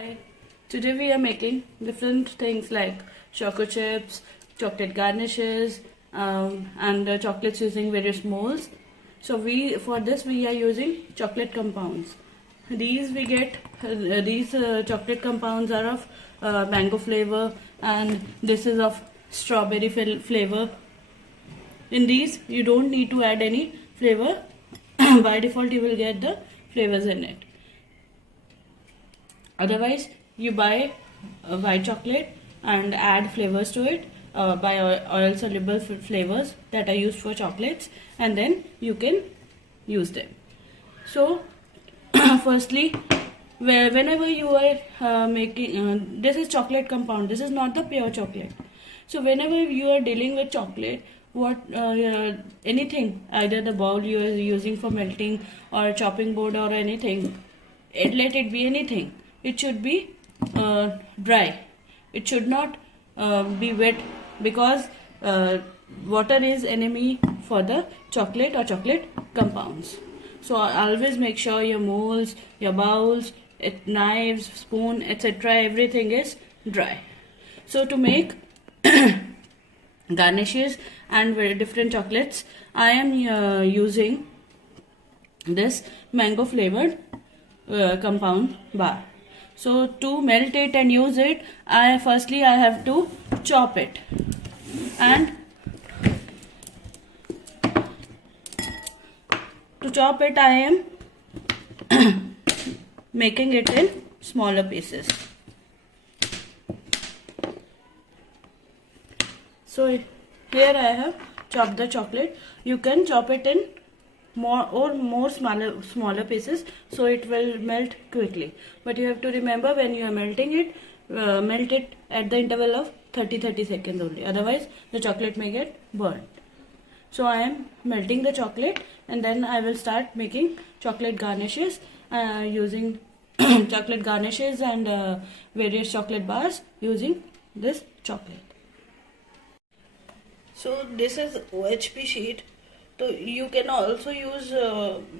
Hi. Today we are making different things like choco chips, chocolate garnishes, and chocolates using various molds. So for this we are using chocolate compounds. These chocolate compounds are of mango flavor, and this is of strawberry flavor. In these you don't need to add any flavor. By default you will get the flavors in it. Otherwise, you buy white chocolate and add flavors to it, buy oil soluble flavors that are used for chocolates, and then you can use them. So, firstly, whenever you are making this is chocolate compound, this is not the pure chocolate. So whenever you are dealing with chocolate, anything, either the bowl you are using for melting or chopping board or anything, let it be anything, it should be dry. It should not be wet, because water is enemy for the chocolate or chocolate compounds. So always make sure your molds, your bowls, knives, spoon, etc., everything is dry. So to make garnishes and very different chocolates, I am using this mango flavored compound bar. So to melt it and use it, I have to chop it, and to chop it I am making it in smaller pieces. So here I have chopped the chocolate. You can chop it in more smaller pieces, so it will melt quickly. But you have to remember, when you are melting it, melt it at the interval of 30 seconds only. Otherwise, the chocolate may get burnt. So I am melting the chocolate, and then I will start making chocolate garnishes using chocolate garnishes and various chocolate bars using this chocolate. So this is OHP sheet. So you can also use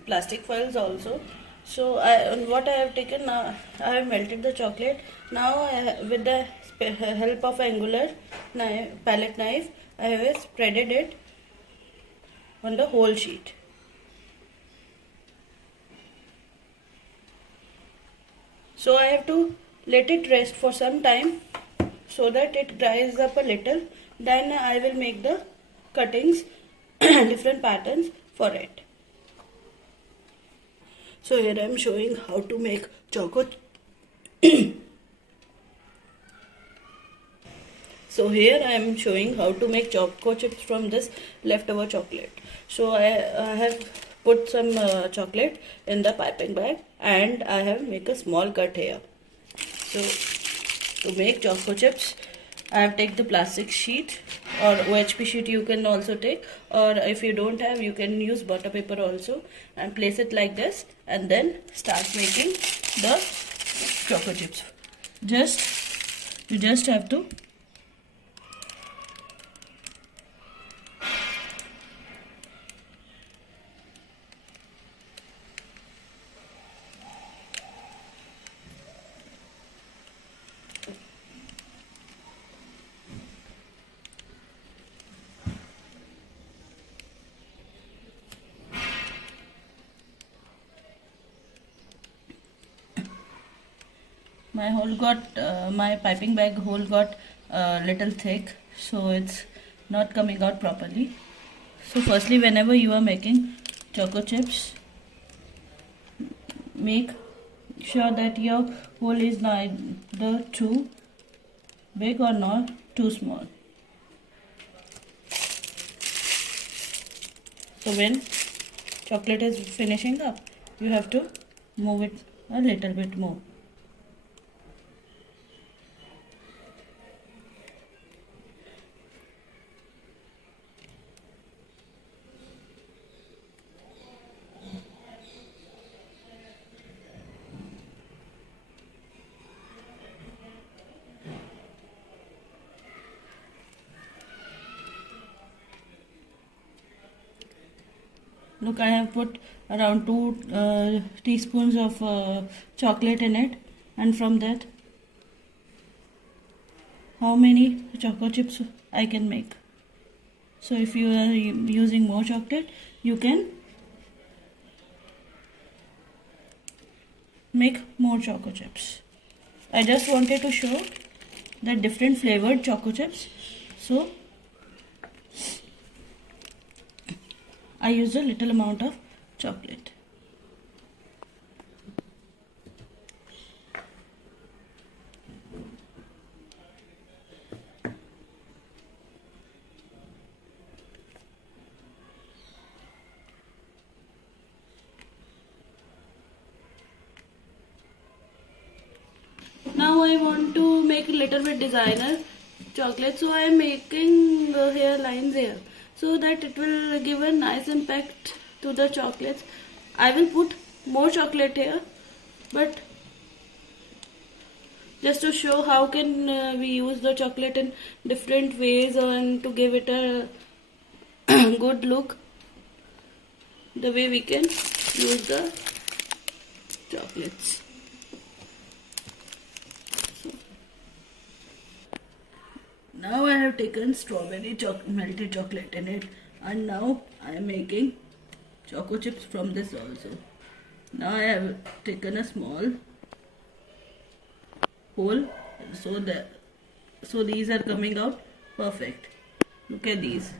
plastic foils also. So what I have taken now, I have melted the chocolate. Now with the help of angular palette knife, I have spreaded it on the whole sheet. So I have to let it rest for some time so that it dries up a little. Then I will make the cuttings, different patterns for it. So here I am showing how to make choco. So here I am showing how to make choco chips from this leftover chocolate. So I have put some chocolate in the piping bag, and I have make a small cut here. So to make choco chips, I have take the plastic sheet or OHP sheet you can also take, or if you don't have, you can use butter paper also, and place it like this, and then start making the choco chips. You just have to my piping bag hole got little thick, so it's not coming out properly. So firstly, whenever you are making choco chips, make sure that your hole is neither too big or not too small. So when chocolate is finishing up, you have to move it a little bit more. Look, I have put around 2 teaspoons of chocolate in it, and from that how many choco chips I can make. So if you are using more chocolate, you can make more choco chips. I just wanted to show the different flavored choco chips, so I used a little amount of chocolate. Now I want to make a little bit designer chocolate, so I am making hair lines here so that it will give a nice impact to the chocolates. I will put more chocolate here, but just to show how can we use the chocolate in different ways and to give it a good look, the way we can use the chocolates. Now I have taken strawberry melted chocolate in it, and now I am making choco chips from this also. Now I have taken a small hole so these are coming out perfect. Look at these.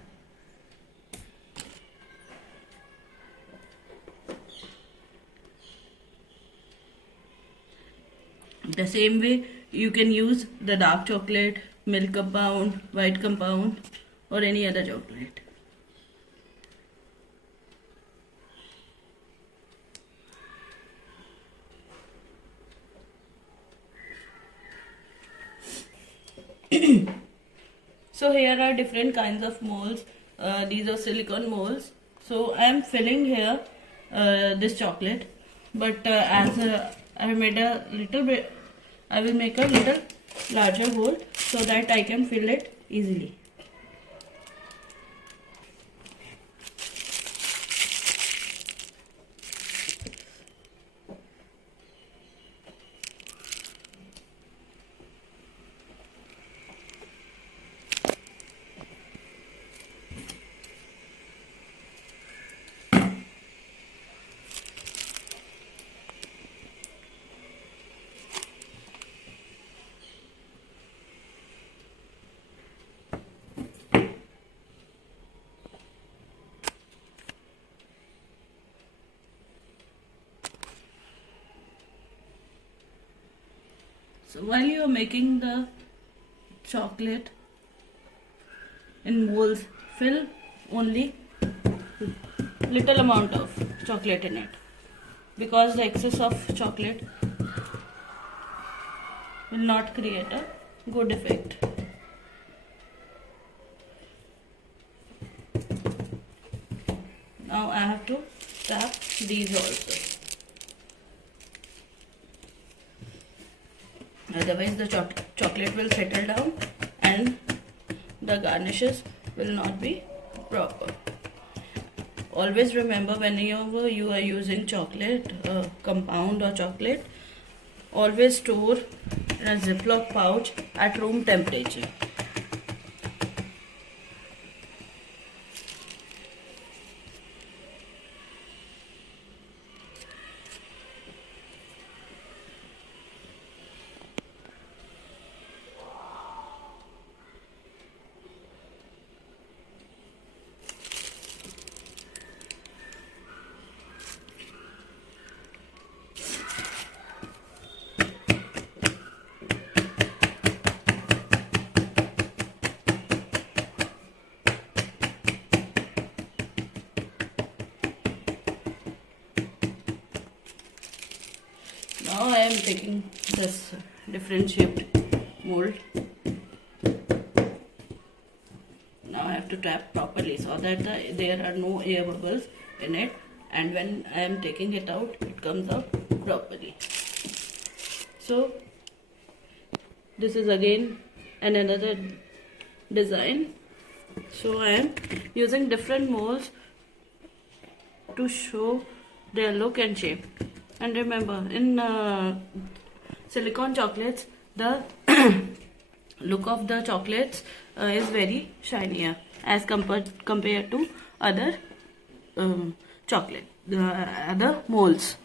The same way you can use the dark chocolate, milk compound, white compound, or any other chocolate. So here are different kinds of molds. These are silicone molds. So I am filling here this chocolate, but as I have made a little bit, I will make a little larger hole so that I can fill it easily. So while you are making the chocolate in molds, fill only little amount of chocolate in it, because the excess of chocolate will not create a good effect. Now I have to tap these also. Otherwise the chocolate will settle down and the garnishes will not be proper. Always remember, whenever you are using chocolate, compound or chocolate, always store in a Ziploc pouch at room temperature. Now I am taking this different shaped mold. Now I have to tap properly so that there are no air bubbles in it, and when I am taking it out, it comes out properly. So this is again another design. So I am using different molds to show their look and shape. And remember, in silicone chocolates, the look of the chocolates is very shinier as compared to other chocolate, the other molds.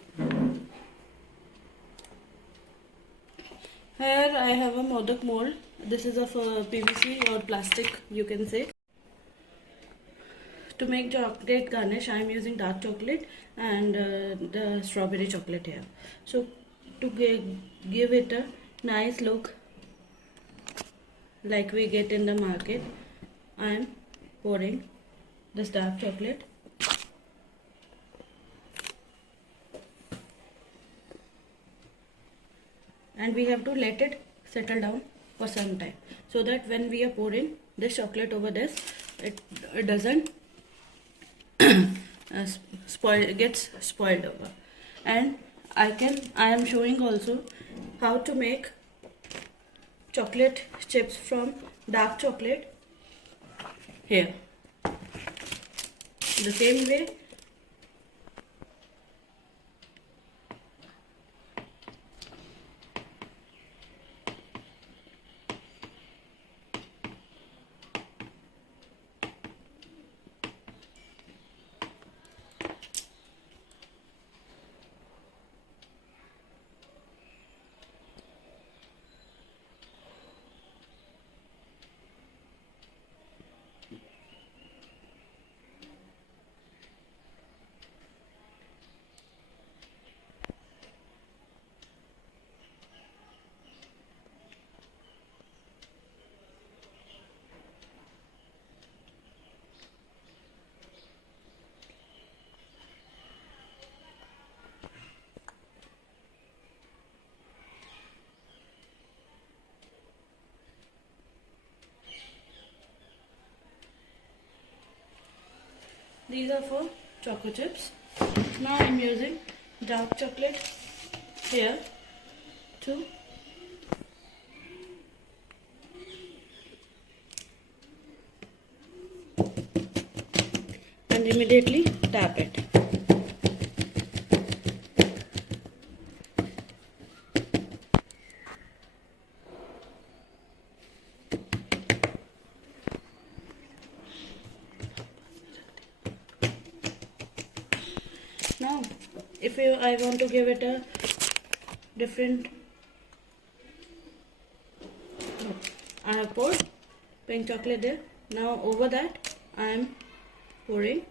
Here I have a modak mold. This is of PVC or plastic, you can say. To make chocolate garnish, I am using dark chocolate and the strawberry chocolate here. So to give it a nice look like we get in the market, I am pouring this dark chocolate. And we have to let it settle down for some time, so that when we are pouring this chocolate over this, it doesn't gets spoiled over. And I am showing also how to make chocolate chips from dark chocolate here. The same way these are for choco chips. Now I am using dark chocolate here too, and immediately tap it. Now if I want to give it a different look, I have poured pink chocolate there. Now over that I am pouring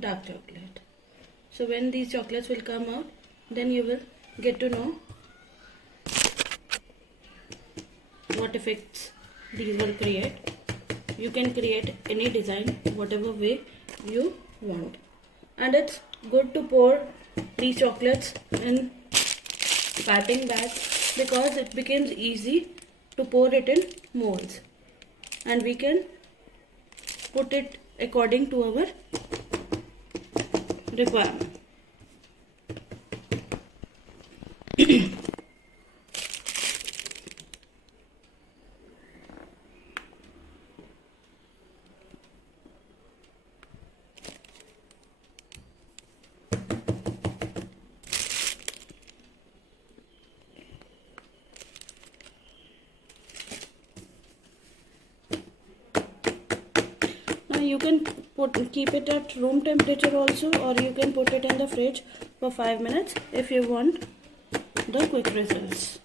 dark chocolate. So when these chocolates will come out, then you will get to know what effects these will create. You can create any design whatever way you want, and it's good to pour these chocolates in piping bags because it becomes easy to pour it in molds, and we can put it according to our requirement. You can keep it at room temperature also, or you can put it in the fridge for 5 minutes if you want the quick results.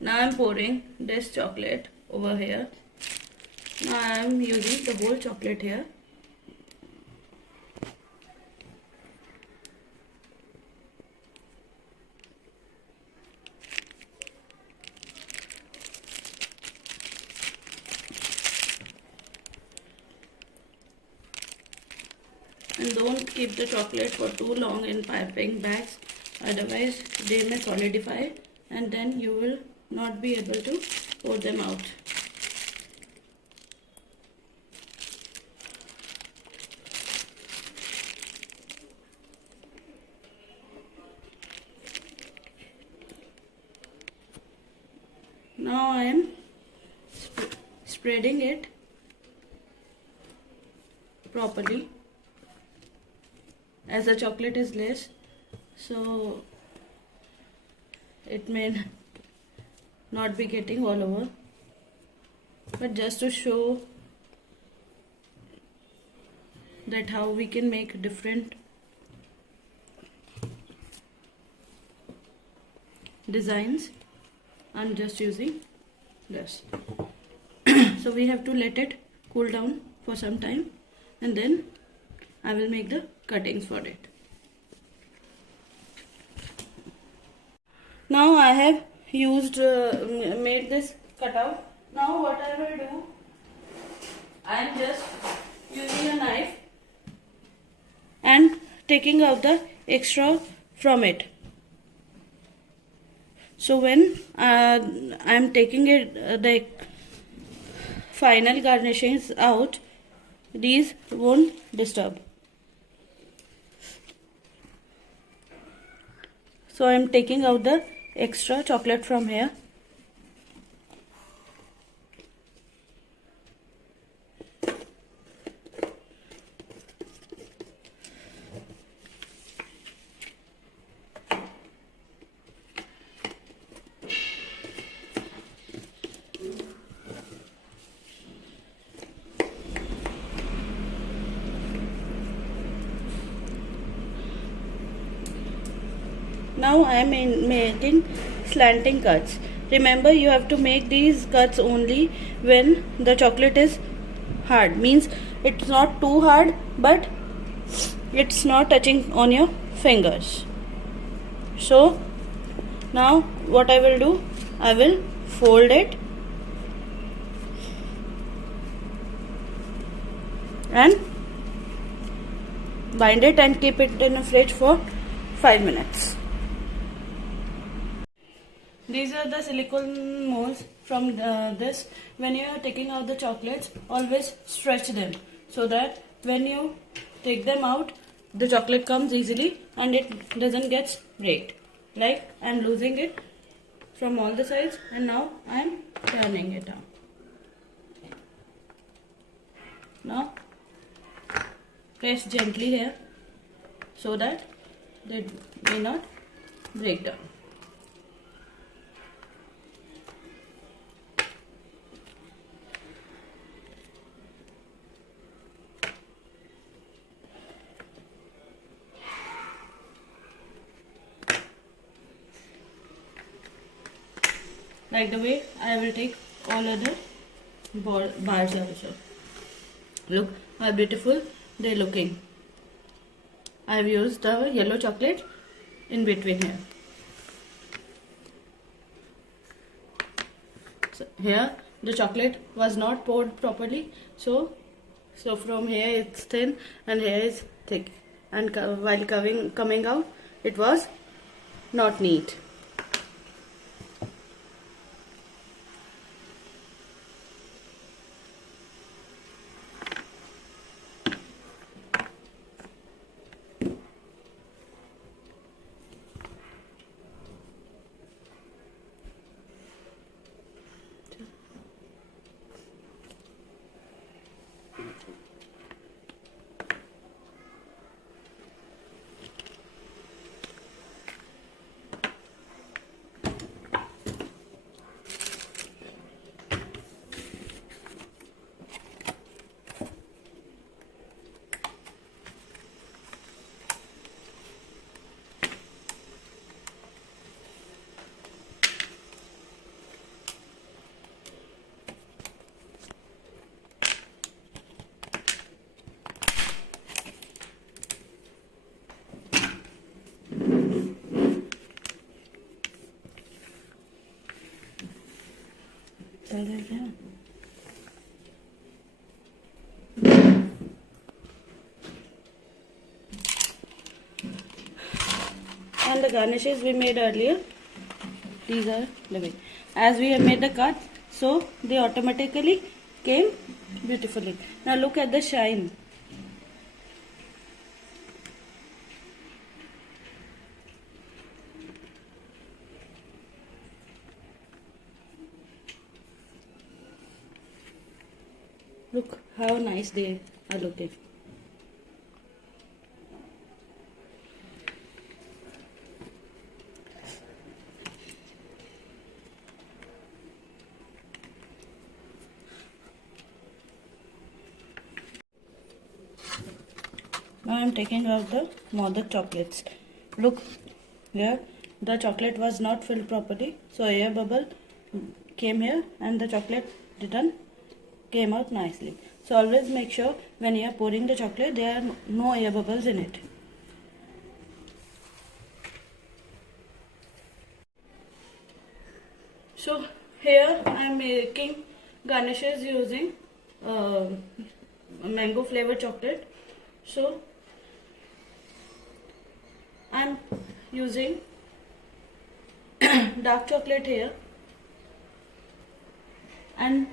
Now I am pouring this chocolate over here. Now I am using the whole chocolate here. And don't keep the chocolate for too long in piping bags, otherwise they may solidify and then you will not be able to pour them out. Now I am spreading it properly, as the chocolate is less, so it may not be getting all over, but just to show that how we can make different designs, I'm just using this. So we have to let it cool down for some time, and then I will make the cuttings for it. Now I have made this cutout. Now what I will do, I am just using a knife and taking out the extra from it. So when I am taking it, the final garnishings out, these won't disturb. So I am taking out the extra chocolate from here. Now I am making slanting cuts. Remember, you have to make these cuts only when the chocolate is hard. Means it's not too hard, but it's not touching on your fingers. So now what I will do, I will fold it and bind it and keep it in the fridge for 5 minutes. These are the silicone molds from this. When you are taking out the chocolates, always stretch them so that when you take them out, the chocolate comes easily and it doesn't get break. Like I am losing it from all the sides, and now I am turning it out. Now press gently here so that they may not break down. Like the way I will take all other bars also. Look how beautiful they're looking. I have used the yellow chocolate in between here. So here the chocolate was not poured properly, so from here it's thin and here is thick, and while coming out it was not neat. चल रहा है and the garnishes we made earlier, these are living. As we have made the cut, so they automatically came beautifully. Now look at the shine. how nice they are looking. Now I am taking out the mother chocolates. Look here, the chocolate was not filled properly, so air bubble came here and the chocolate didn't came out nicely. So always make sure when you are pouring the chocolate there are no air bubbles in it. So here I am making garnishes using mango flavored chocolate. So I am using dark chocolate here and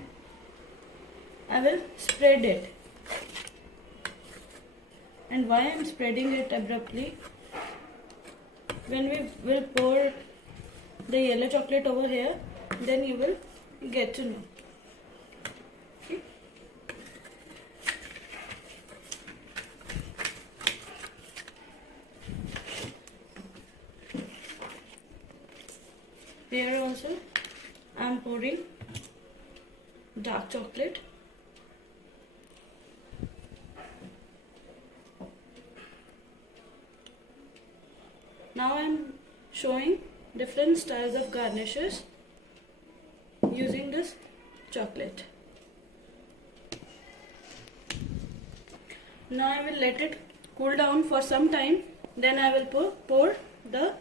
I will spread it. And why I am spreading it abruptly? When we will pour the yellow chocolate over here, then you will get to know. Okay. Here also I am pouring dark chocolate. Now I am showing different styles of garnishes using this chocolate. Now I will let it cool down for some time, then I will pour the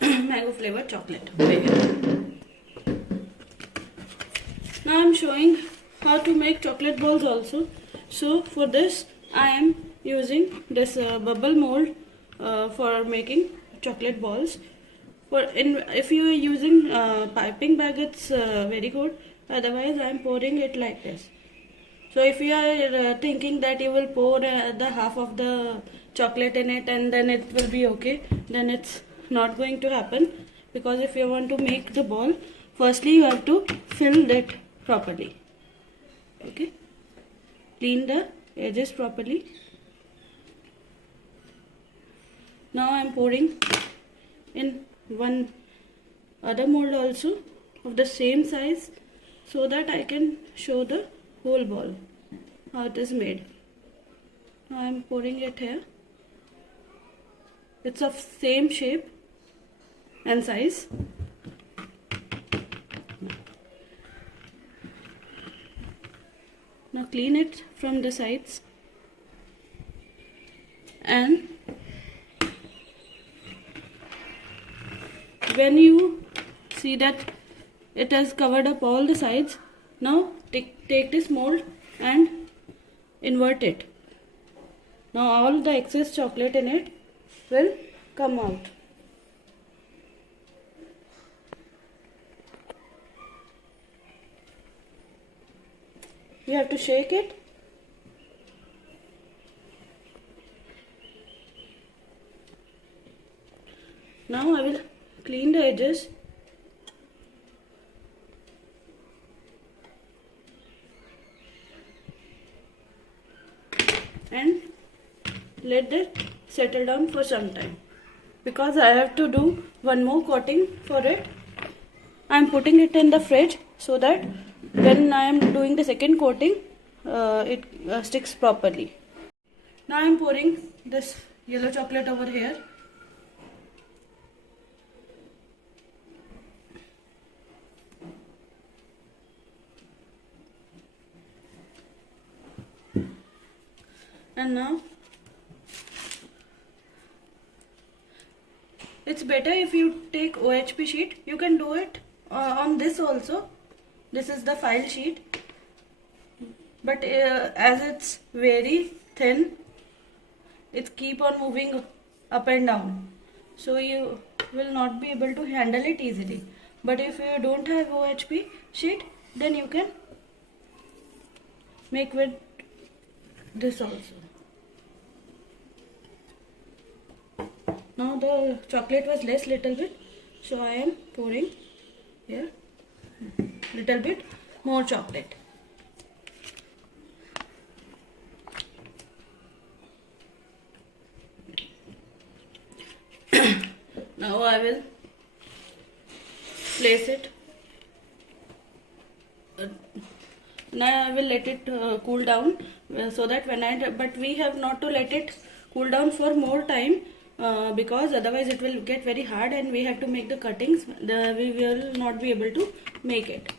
mango flavored chocolate over here. Now I am showing how to make chocolate balls also. So for this I am using this bubble mold for making chocolate balls. If you are using piping bag, it's very good. Otherwise I am pouring it like this. So if you are thinking that you will pour the half of the chocolate in it and then it will be okay, then it's not going to happen, because if you want to make the ball, firstly you have to fill it properly. Okay, clean the edges properly. Now I am pouring in one other mold also of the same size, so that I can show the whole ball how it is made. Now I am pouring it here. It's of same shape and size. Now clean it from the sides and when you see that it has covered up all the sides, now take this mold and invert it. Now all the excess chocolate in it will come out. You have to shake it. Now I will clean the edges. And let it settle down for some time, because I have to do one more coating for it. I am putting it in the fridge so that when I am doing the second coating, it sticks properly. Now I am pouring this yellow chocolate over here. And now it's better if you take OHP sheet. You can do it on this also. This is the file sheet, but as it's very thin, it keep on moving up and down, so you will not be able to handle it easily. But if you don't have OHP sheet, then you can make with this also. Now the chocolate was less little bit, so I am pouring here little bit more chocolate. I will place it. Now I will let it cool down, so that but we have not to let it cool down for more time, because otherwise it will get very hard and we have to make the cuttings. We will not be able to make it.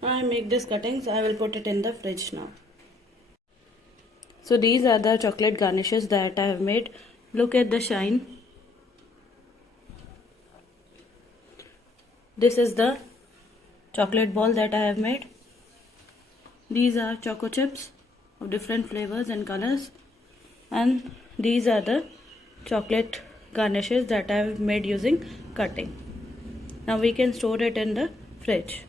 I make these cuttings. I will put it in the fridge now. So these are the chocolate garnishes that I have made. Look at the shine. This is the chocolate ball that I have made. These are choco chips of different flavors and colors, and these are the chocolate garnishes that I have made using cutting. Now we can store it in the fridge.